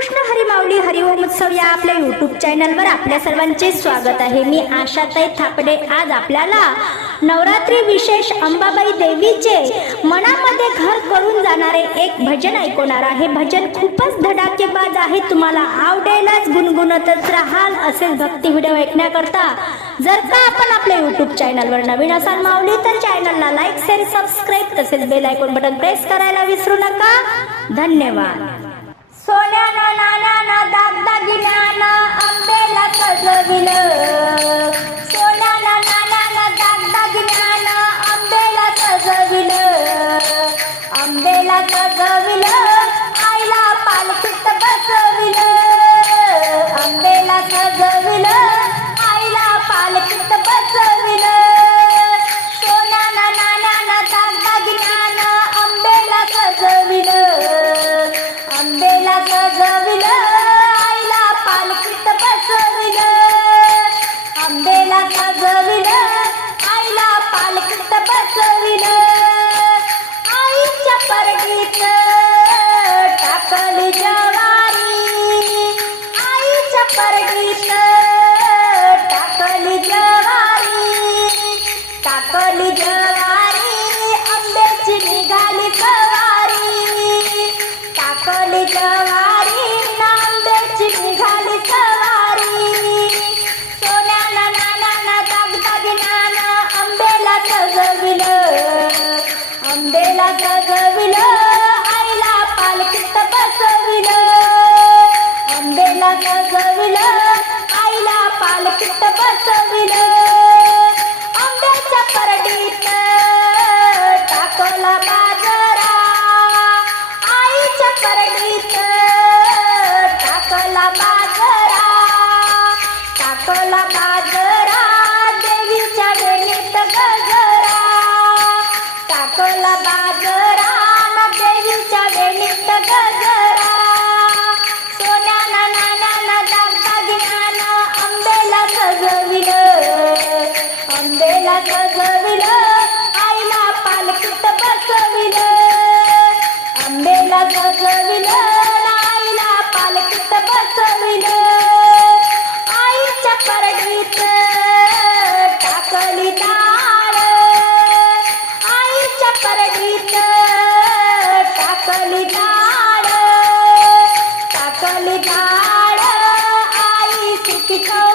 कृष्ण हरी माऊली हरिओम उत्सव या आपल्या युट्यूब चॅनलवर आपल्या सर्वांचे स्वागत आहे. मी आशाताई थापडे. आज आपल्याला नवरात्री विशेष अंबाबाई देवीचे मनामध्ये घर करून जाणारे एक भजन ऐकवणार आहे. भजन खूपच धडाकेबाज आहे. तुम्हाला आवडेलच गुणगुणतच राहाल असेच भक्ती व्हिडिओ ऐकण्याकरता. जर का आपण आपल्या युट्यूब चॅनलवर नवीन असाल माऊली तर चॅनलला लाईक शेअर सबस्क्राईब तसेच बेल आयकॉन बटन प्रेस करायला विसरू नका. धन्यवाद. ಸೋನಾ ನಾ ನಾ आईच्या टाकली जवारी टाकली जवारी आंब्याची निघाली सवारी. टाकली जवारी नांब्याची निघाली सवारी. सोन्यानं नानानं दागदागिन्यानं आंबेला सजविलं आंबेला सजविलं. परडीत टाकला बाजरा टाकला बाजरा देवीच्या वेणीत गजरा. टाकला बाजरा because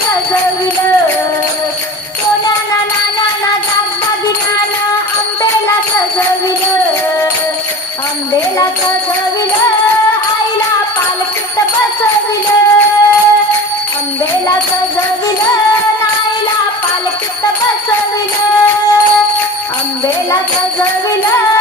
सजविलं. सोन्यानं नाण्यानं आंबेला सजविलं. Thank you.